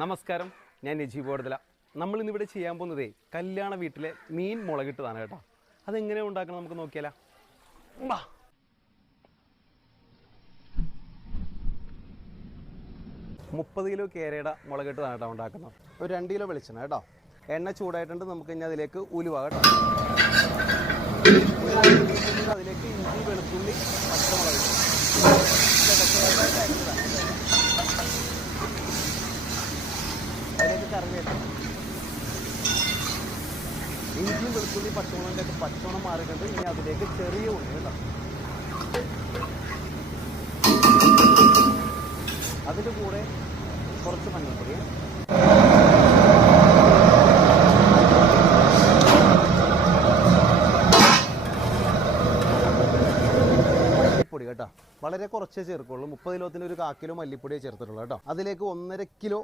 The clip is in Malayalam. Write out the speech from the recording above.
നമസ്കാരം, ഞാൻ നജീബ് ഓടതല. നമ്മളിന്നിവിടെ ചെയ്യാൻ പോകുന്നതേ കല്യാണ വീട്ടിലെ മീൻ മുളകിട്ടതാണ് കേട്ടോ. അതെങ്ങനെയാണ് ഉണ്ടാക്കണം നമുക്ക് നോക്കിയാലോ. 30 കിലോ കേരയുടെ മുളകിട്ടതാണ് കേട്ടോ ഉണ്ടാക്കുന്നത്. ഒരു 2 കിലോ വെളിച്ചെണ്ണ കേട്ടോ. എണ്ണ ചൂടായിട്ടുണ്ട്. നമുക്ക് ഇനി അതിലേക്ക് ഉലുവ കേട്ടോ. അതിലേക്ക് ഇഞ്ചി, വെളുത്തുള്ളി, പച്ചമുളക്, അതിലേക്ക് കറിവേപ്പില. ഇഞ്ചിയും വെളുത്തുള്ളി പച്ചമുളകിൻ്റെയൊക്കെ പച്ചമണം മാറിയിട്ടുണ്ട്. ഇനി അതിലേക്ക് ചെറിയ ഉള്ളി കേട്ടോ. അതിൻ്റെ കൂടെ കുറച്ച് മഞ്ഞൾപ്പൊടി, മല്ലിപ്പൊടി കേട്ടോ. വളരെ കുറച്ചേ ചേർക്കുള്ളൂ. 30 കിലോത്തിന് ഒരു 1/4 കിലോ മല്ലിപ്പൊടിയെ ചേർത്തിട്ടുള്ളൂ കേട്ടോ. അതിലേക്ക് 1.5 കിലോ